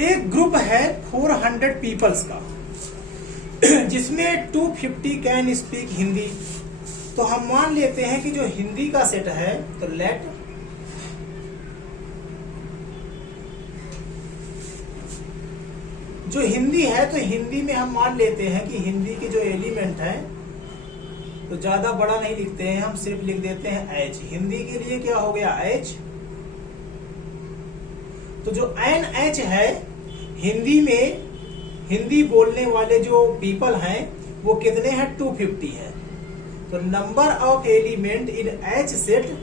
एक ग्रुप है 400 पीपल्स का जिसमें 250 कैन स्पीक हिंदी। तो हम मान लेते हैं कि जो हिंदी का सेट है, तो लेट जो हिंदी है, तो हिंदी में हम मान लेते हैं कि हिंदी के जो एलिमेंट है, तो ज्यादा बड़ा नहीं लिखते हैं, हम सिर्फ लिख देते हैं एच। हिंदी के लिए क्या हो गया, एच। तो जो एन एच है, हिंदी में हिंदी बोलने वाले जो पीपल हैं वो कितने हैं, 250 हैं। तो number of element in H set,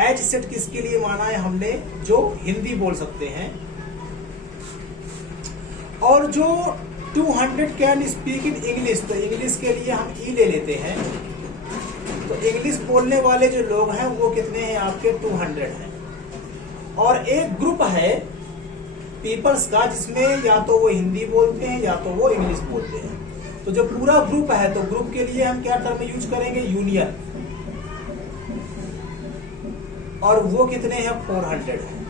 H set किसके लिए माना है हमने, जो हिंदी बोल सकते हैं। और जो 200 कैन स्पीक इन इंग्लिश, तो इंग्लिश के लिए हम ई ले लेते हैं। तो इंग्लिश बोलने वाले जो लोग हैं वो कितने हैं आपके, 200 हैं। और एक ग्रुप है पीपल्स का जिसमें या तो वो हिंदी बोलते हैं या तो वो इंग्लिश बोलते हैं। तो जो पूरा ग्रुप है, तो ग्रुप के लिए हम क्या टर्म यूज करेंगे, यूनियन। और वो कितने हैं, 400 हैं।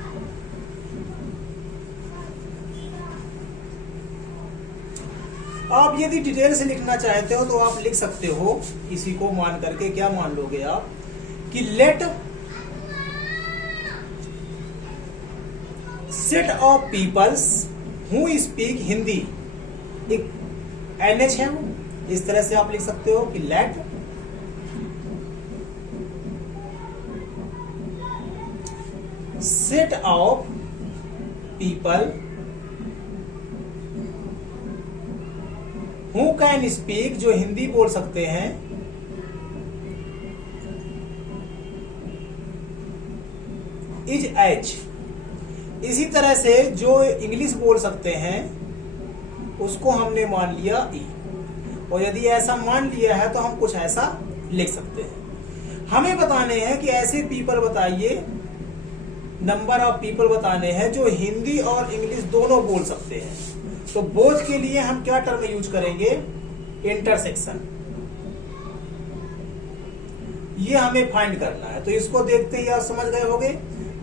आप यदि डिटेल से लिखना चाहते हो तो आप लिख सकते हो, इसी को मान करके क्या मान लोगे आप, कि let set of peoples who speak Hindi, एक एनएच है वो, इस तरह से आप लिख सकते हो कि let set of people who can speak, जो हिंदी बोल सकते हैं, इज एच। इसी तरह से जो इंग्लिश बोल सकते हैं उसको हमने मान लिया ई। और यदि ऐसा मान लिया है तो हम कुछ ऐसा लिख सकते हैं। हमें बताने हैं कि ऐसे पीपल बताइए, नंबर ऑफ पीपल बताने हैं जो हिंदी और इंग्लिश दोनों बोल सकते हैं। तो बोथ के लिए हम क्या टर्म यूज करेंगे, इंटरसेक्शन। ये हमें फाइंड करना है। तो इसको देखते ही आप समझ गए होंगे,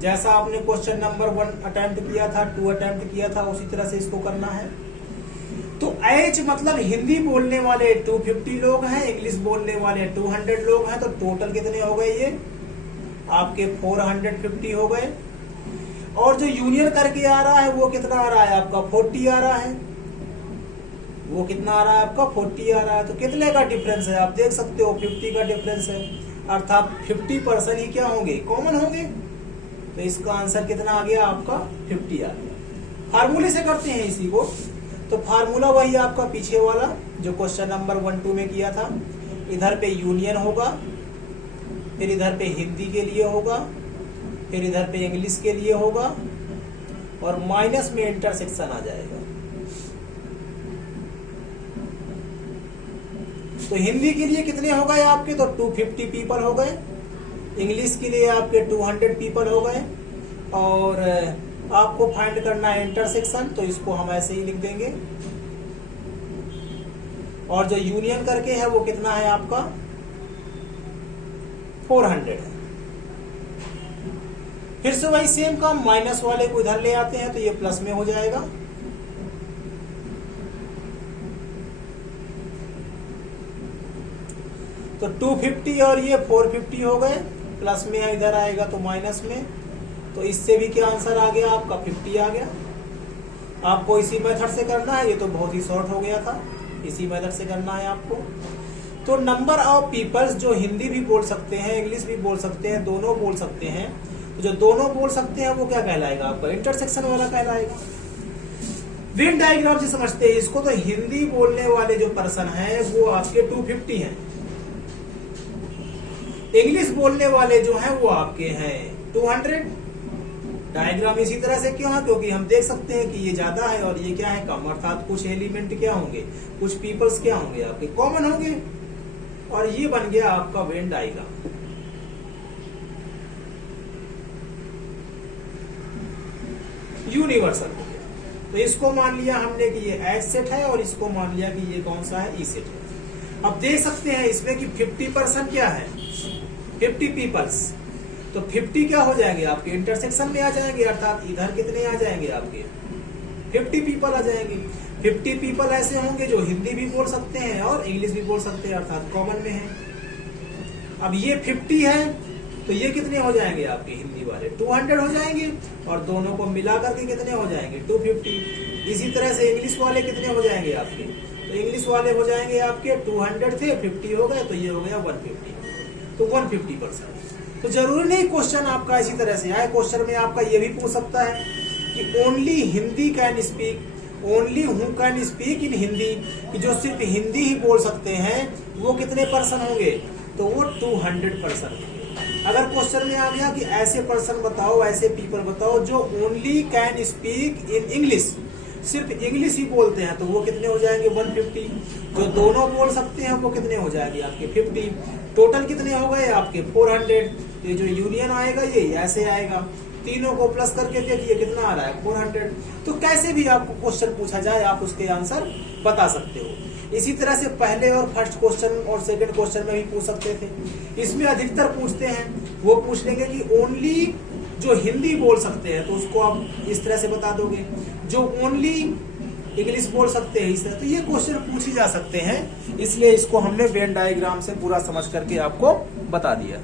जैसा आपने क्वेश्चन नंबर 1 अटेम्प्ट किया था, 2 अटेम्प्ट किया था, उसी तरह से इसको करना है। तो एच मतलब हिंदी बोलने वाले 250 लोग हैं, इंग्लिश बोलने वाले 200 लोग हैं। तो टोटल कितने हो गए, ये आपके 450 हो गए। और जो यूनियन करके आ रहा है वो कितना आ रहा है आपका, 40 आ रहा है। वो कितना आ रहा है आपका, 40 आ रहा है। तो कितने का डिफरेंस है आप देख सकते हो, 50 का डिफरेंस है। अर्थात 50% ही क्या होंगे, कॉमन होंगे। तो इसका आंसर कितना आ गया आपका, 50 आ गया। फार्मूले से करते हैं इसी को। तो फार्मूला वही आपका पीछे वाला जो क्वेश्चन नंबर 1-2 में किया था। इधर पे यूनियन होगा, फिर इधर पे हिंदी के लिए होगा, फिर इधर पे इंग्लिश के लिए होगा, और माइनस में इंटरसेक्शन आ जाएगा। तो हिंदी के लिए कितने हो गए आपके, तो 250 पीपल हो गए। इंग्लिश के लिए आपके 200 पीपल हो गए। और आपको फाइंड करना है इंटरसेक्शन, तो इसको हम ऐसे ही लिख देंगे। और जो यूनियन करके है वो कितना है आपका, 400 है। फिर से वही सेम काम, माइनस वाले को इधर ले आते हैं तो ये प्लस में हो जाएगा। तो 250 और ये 450 हो गए, प्लस में इधर आएगा तो माइनस में। तो इससे भी क्या आंसर आ गया आपका, 50 आ गया। आपको इसी मेथड से करना है, ये तो बहुत ही शॉर्ट हो गया था, इसी मेथड से करना है आपको। तो नंबर ऑफ पीपल्स जो हिंदी भी बोल सकते हैं, इंग्लिश भी बोल सकते हैं, दोनों बोल सकते हैं। तो जो दोनों बोल सकते हैं वो क्या कहलाएगा आपका, इंटरसेक्शन वाला कहलाएगा। वेन डायग्राम से समझते हैं इसको। तो हिंदी बोलने वाले जो पर्सन है वो आपके 250 हैं। इंग्लिश बोलने वाले जो हैं वो आपके हैं 200। डायग्राम इसी तरह से क्यों है, क्योंकि हम देख सकते हैं कि ये ज्यादा है और ये क्या है, कम। अर्थात कुछ एलिमेंट क्या होंगे, कुछ पीपल्स क्या होंगे आपके, कॉमन होंगे। और ये बन गया आपका वेन डायग्राम। यूनिवर्सल हो गया। तो इसको मान लिया हमने कि ये एच सेट है, और इसको मान लिया कि ये कौन सा है, ई सेट है। अब देख सकते हैं इसमें कि 50% क्या है, 50 पीपल्स। तो 50 क्या हो जाएंगे आपके, इंटरसेक्शन में आ जाएंगे। अर्थात इधर कितने आ जाएंगे आपके, 50 पीपल आ जाएंगे। 50 पीपल ऐसे होंगे जो हिंदी भी बोल सकते हैं और इंग्लिश भी बोल सकते हैं, अर्थात कॉमन में है। अब ये 50 है तो ये कितने हो जाएंगे आपके हिंदी वाले 200 हो जाएंगे, और दोनों को मिला करके कितने हो जाएंगे 250। इसी तरह से इंग्लिश वाले कितने हो जाएंगे आपके, तो इंग्लिश वाले हो जाएंगे आपके 200 थे 50 हो गए, तो ये हो गया 150, तो 150%। तो जरूरी नहीं क्वेश्चन आपका इसी तरह से आए, क्वेश्चन में आपका ये भी पूछ सकता है कि only Hindi can speak, only who can speak in Hindi, कि जो सिर्फ हिंदी ही बोल सकते हैं वो कितने पर्सन होंगे, तो वो 200%। अगर क्वेश्चन में आ गया कि ऐसे पर्सन बताओ, ऐसे पीपल बताओ जो only can speak in English, सिर्फ इंग्लिश ही बोलते हैं, तो वो कितने हो जाएंगे 150। जो दोनों बोल सकते हैं वो कितने हो जाएंगे आपके 50। टोटल कितने हो गए आपके 400। ये जो यूनियन आएगा ये ऐसे आएगा, तीनों को प्लस करके देखिए कितना आ रहा है 400। तो कैसे भी आपको क्वेश्चन पूछा जाए आप उसके आंसर बता सकते हो। इसी तरह से पहले और फर्स्ट क्वेश्चन और सेकंड क्वेश्चन में भी पूछ सकते थे। इसमें अधिकतर पूछते हैं वो पूछ लेंगे कि ओनली जो हिंदी बोल सकते हैं, तो उसको आप इस तरह से बता दोगे, जो ओनली इंग्लिश बोल सकते हैं इस तरह। तो ये क्वेश्चन पूछ ही जा सकते हैं, इसलिए इसको हमने वेन डायग्राम से पूरा समझ करके आपको बता दिया।